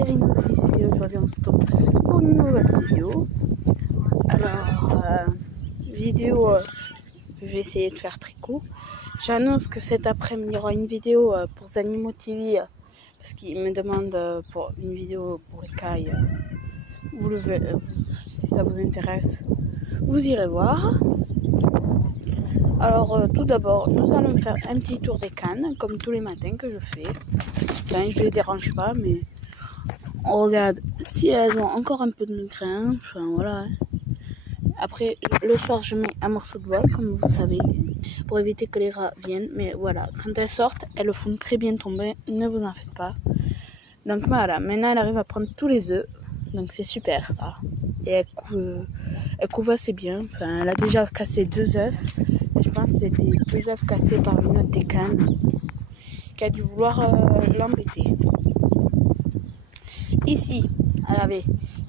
c'est Rinotrice et aujourd'hui on se retrouve pour une nouvelle vidéo. Alors, je vais essayer de faire très court. J'annonce que cet après-midi il y aura une vidéo pour Zanimo TV parce qu'il me demande pour une vidéo pour Écaille. Si ça vous intéresse, vous irez voir. Alors tout d'abord, nous allons faire un petit tour des cannes, comme tous les matins que je fais. Enfin, je les dérange pas, mais on regarde si elles ont encore un peu de grain. Enfin voilà. Après, le soir, je mets un morceau de bois, comme vous savez, pour éviter que les rats viennent. Mais voilà, quand elles sortent, elles le font très bien tomber, ne vous en faites pas. Donc voilà, maintenant elle arrive à prendre tous les œufs, donc c'est super ça. Et elle couve assez bien. Enfin, elle a déjà cassé 2 œufs. Je pense que c'était 2 œufs cassés par une autre des cannes qui a dû vouloir l'embêter. Ici, elle avait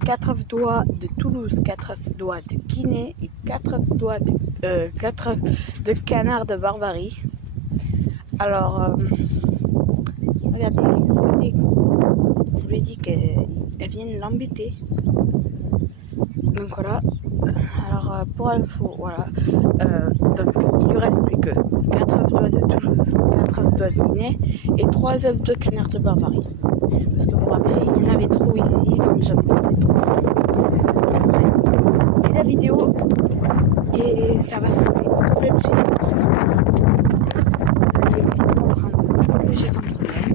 4 œufs d'oie de Toulouse, 4 œufs d'oie de Guinée et 4 œufs d'oie de 4 œufs de canard de Barbarie. Alors, regardez, je vous ai dit qu'elle vienne l'embêter. Donc voilà. Alors pour info, voilà. Donc il lui reste plus que 4 œufs d'oie de Toulouse, 4 œufs d'oie de Guinée et 3 œufs de canard de Barbarie. Parce que vous vous rappelez, il y en avait trop ici, donc j'en ai laissé trop ici. Bref, et la vidéo, et ça va faire des problèmes chez les autres, parce que vous allez vite comprendre que j'ai un problème.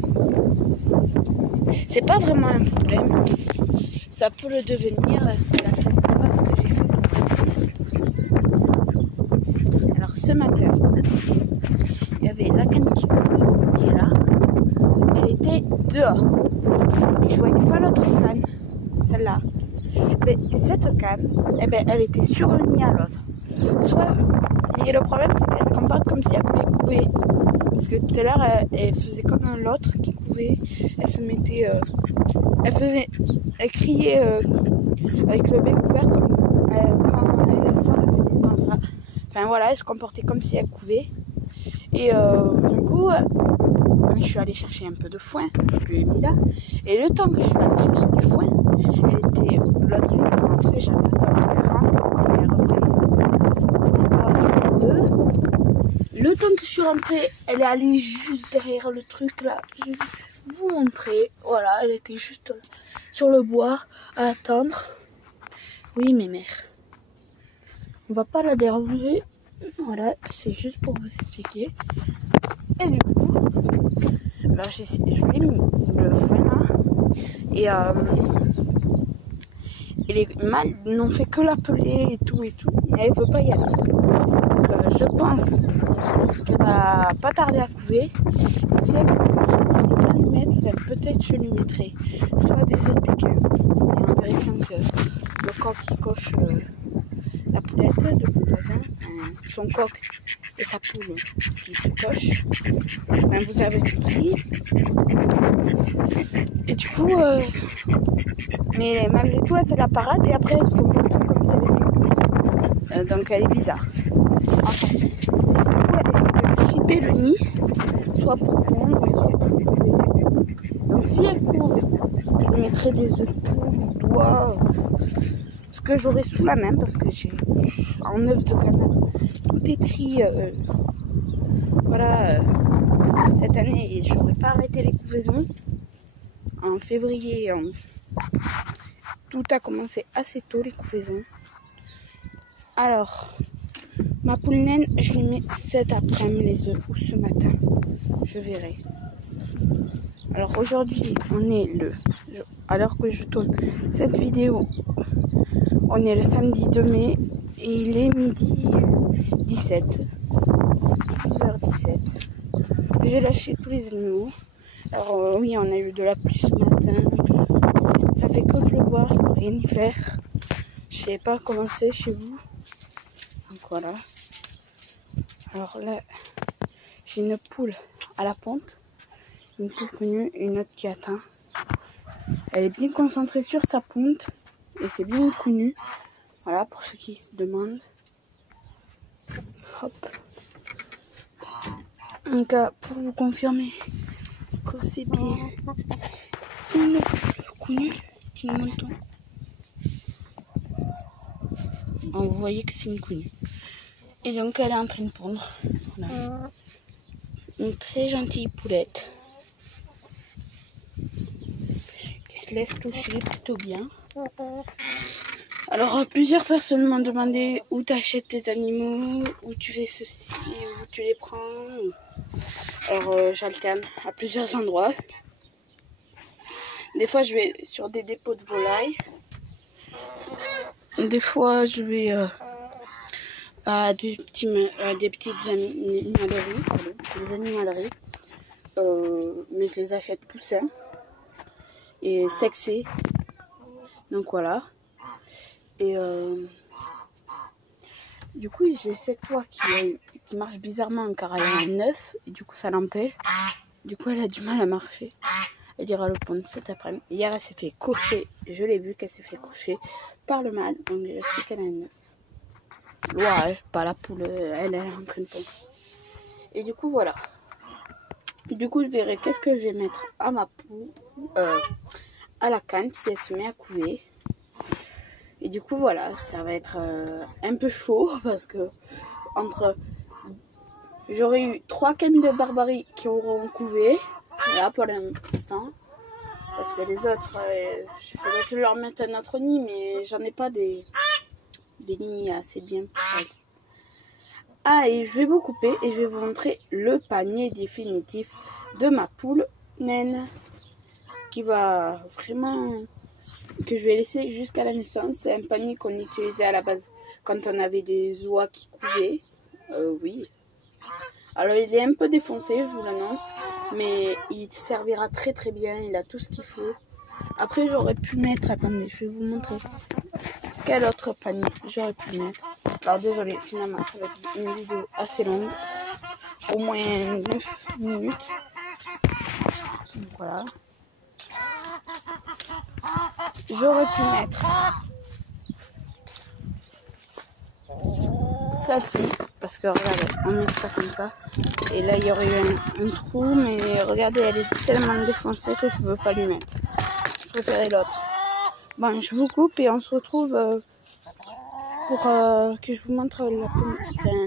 C'est pas vraiment un problème, ça peut le devenir, c'est la seule phrase que j'ai fait. Alors ce matin, il y avait la canne qui est là, elle était dehors. Et je voyais pas l'autre canne, celle-là. Mais cette canne, eh ben, elle était sur le nid à l'autre. Et le problème, c'est qu'elle se comporte comme si elle voulait couver. Parce que tout à l'heure, elle faisait comme l'autre qui couvait. Elle se mettait... elle criait avec le bec ouvert comme quand elle sort, elle fait tout le temps ça. Enfin voilà, elle se comportait comme si elle couvait. Et du coup... je suis allée chercher un peu de foin, je lui ai mis là, et le temps que je suis allée chercher du foin, l'autre elle était rentrée, j'avais attendu qu'elle rentre, qu'elle reprenne les œufs. Le temps que je suis rentrée, elle est allée juste derrière le truc là, je vais vous montrer, voilà, elle était juste sur le bois à attendre. Oui, mes mères, on va pas la déranger, voilà, c'est juste pour vous expliquer. Et du coup, alors je lui ai mis le foin là, et les mâles n'ont fait que l'appeler et tout, mais elle veut pas y aller. Donc je pense qu'elle va pas tarder à couver. Si elle couve, je vais rien lui mettre, enfin, peut-être je lui mettrai soit des œufs de Pékin, et en vérifiant que le coq qui coche la poulette de mon voisin, son coq et sa poule qui se coche. Ben, vous avez compris. Et du coup, mais malgré tout, elle fait la parade et après elle se comporte comme si elle était. Donc elle est bizarre. Enfin, du coup, elle essaie de chipper le nid, soit pour pondre, soit pour couver. Donc si elle couve, je lui mettrai des œufs de poule, d'oie, ce que j'aurai sous la main parce que j'ai en œuf de canard. Tout est pris. Voilà, cette année, j'aurais pas arrêté les couvaisons. En février, tout a commencé assez tôt, les couvaisons. Alors, ma poule naine, je lui mets cet après-midi les œufs, ou ce matin, je verrai. Alors aujourd'hui, on est alors que je tourne cette vidéo, on est le samedi 2 mai, et il est midi 17. 12h17. J'ai lâché tous les animaux. Alors oui, on a eu de la pluie ce matin. Ça fait que pleuvoir, je peux rien y faire. Je sais pas comment c'est chez vous. Donc voilà. Alors là, j'ai une poule à la ponte. Une poule connue et une autre qui attend. Elle est bien concentrée sur sa ponte. Et c'est bien connu. Voilà, pour ceux qui se demandent. Hop. Donc pour vous confirmer que c'est bien une connu qu'une mouton. Vous voyez que c'est une connue. Et donc elle est en train de pondre. Voilà. Une très gentille poulette. Qui se laisse toucher plutôt bien. Alors plusieurs personnes m'ont demandé où tu achètes tes animaux, où tu fais ceci, où tu les prends. Alors j'alterne à plusieurs endroits. Des fois je vais sur des dépôts de volailles. Des fois je vais à des petites animaleries, des animaleries. Mais je les achète poussins et sexés. Donc voilà. Et du coup j'ai cette toit qui marche bizarrement car elle est en neuf et du coup ça l'empêche. Du coup elle a du mal à marcher. Elle ira le pondre cet après-midi. Hier elle s'est fait cocher, je l'ai vu qu'elle s'est fait cocher par le mâle. Donc je sais qu'elle a une ouais, pas la poule, elle est en train de pondre. Et du coup voilà. Du coup je verrai qu'est-ce que je vais mettre à ma poule, à la canne si elle se met à couver. Et du coup voilà, ça va être un peu chaud parce que j'aurais eu 3 cannes de barbarie qui auront couvé là pour l'instant. Parce que les autres, il faudrait que je leur mette un autre nid, mais j'en ai pas des nids assez bien pour elles. Ah, et je vais vous couper et je vais vous montrer le panier définitif de ma poule naine. Qui va vraiment... que je vais laisser jusqu'à la naissance. C'est un panier qu'on utilisait à la base quand on avait des oies qui couvaient. Oui. Alors il est un peu défoncé, je vous l'annonce. Mais il servira très très bien. Il a tout ce qu'il faut. Après j'aurais pu mettre... Attendez, je vais vous montrer. Quel autre panier j'aurais pu mettre. Alors désolé, finalement ça va être une vidéo assez longue. Au moins 9 minutes. Donc voilà. J'aurais pu mettre celle-ci. Parce que regardez, on met ça comme ça. Et là il y aurait eu un trou. Mais regardez, elle est tellement défoncée que je ne peux pas lui mettre. Je préférais l'autre. Bon, je vous coupe et on se retrouve pour que je vous montre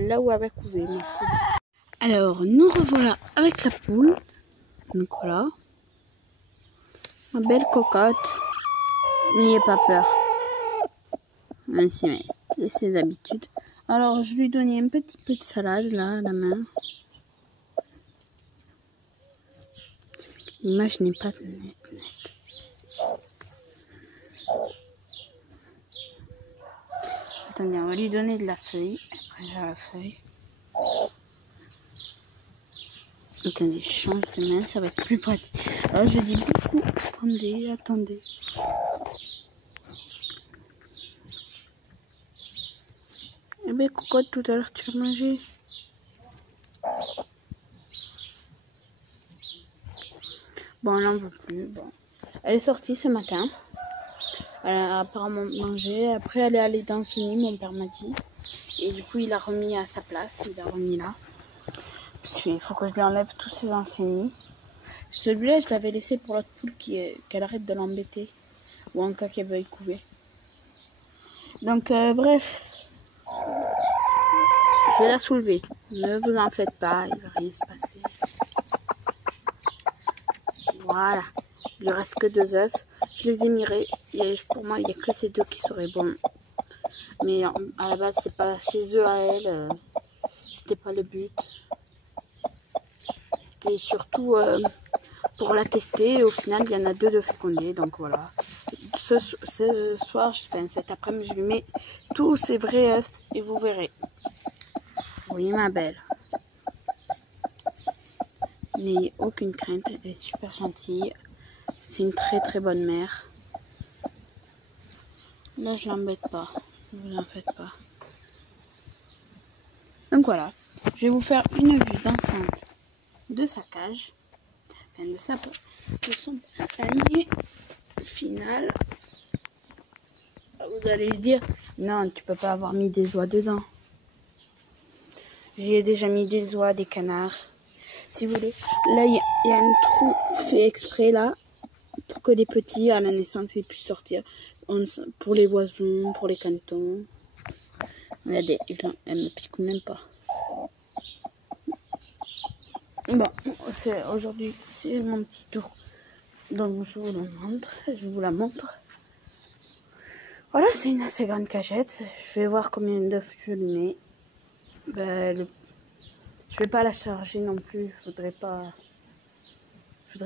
là où elle va couver ma poule. Alors, nous revoilà avec la poule. Donc voilà. Ma belle cocotte. N'ayez pas peur. C'est ses habitudes. Alors, je lui ai donné un petit peu de salade là, à la main. L'image n'est pas nette. Attendez, on va lui donner de la feuille. Après, j'ai la feuille. Attendez, je change de main, ça va être plus pratique. Alors, je dis beaucoup. Attendez. Eh bien, cocotte, tout à l'heure, tu as mangé. Bon, elle n'en veut plus. Bon. Elle est sortie ce matin. Elle a apparemment mangé. Après, elle est allée dans ce nid, mon père m'a dit. Et du coup, il l'a remis à sa place. Il l'a remis là. Parce qu'il faut que je lui enlève tous ses anciens nids. Celui-là, je l'avais laissé pour l'autre poule qu'elle arrête de l'embêter. Ou en cas qu'elle veuille couver. Donc, bref. Je vais la soulever. Ne vous en faites pas. Il ne va rien se passer. Voilà. Il ne reste que 2 œufs. Je les ai mirés. Pour moi, il n'y a que ces 2 qui seraient bons. Mais à la base, c'est pas ses œufs à elle. C'était pas le but. C'était surtout pour la tester. Et au final, il y en a 2 de fécondés. Donc voilà. Ce soir, cet après-midi, je lui mets tous ces vrais œufs. Et vous verrez. Oui, ma belle. N'ayez aucune crainte. Elle est super gentille. C'est une très très bonne mère. Là, je l'embête pas. Ne vous en faites pas. Donc voilà. Je vais vous faire une vue d'ensemble de sa cage. Enfin, de son panier final. Vous allez dire, non, tu peux pas avoir mis des oies dedans. J'y ai déjà mis des oies, des canards. Si vous voulez. Là, il y a un trou fait exprès là. pour que les petits à la naissance ils puissent sortir. Pour les oiseaux, pour les canetons. Regardez, elle me pique même pas. Bon, aujourd'hui c'est mon petit tour. Donc je vous la montre. Voilà, c'est une assez grande cagette. Je vais voir combien d'œufs je lui mets. Je vais pas la charger non plus. Je voudrais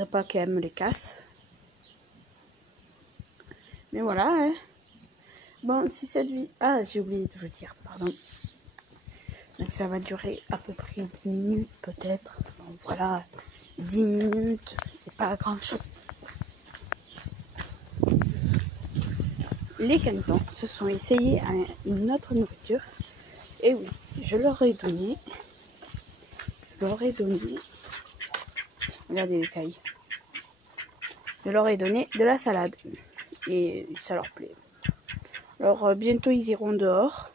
pas qu'elle me les casse. Mais voilà. Hein. Bon, si cette vie... Ah, j'ai oublié de vous dire, pardon. Donc ça va durer à peu près 10 minutes peut-être. Bon, voilà, 10 minutes, c'est pas grand chose. Les canetons se sont essayés à une autre nourriture. Et oui, je leur ai donné. Regardez les cailles. Je leur ai donné de la salade. Et ça leur plaît. Alors bientôt ils iront dehors.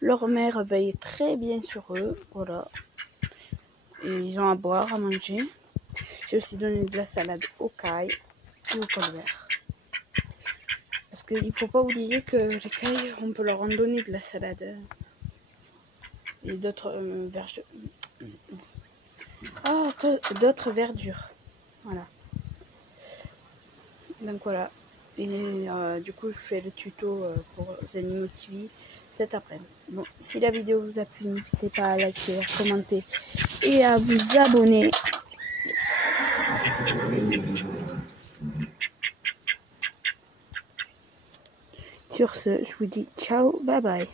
Leur mère veille très bien sur eux. Voilà. Et ils ont à boire, à manger. J'ai aussi donné de la salade aux cailles et aux colverts. Parce qu'il ne faut pas oublier que les cailles, on peut leur en donner de la salade. Et d'autres d'autres verdures. Voilà. Donc voilà. Et du coup, je fais le tuto pour Zenimo TV cet après-midi. Bon, si la vidéo vous a plu, n'hésitez pas à liker, à commenter et à vous abonner. Sur ce, je vous dis ciao, bye bye.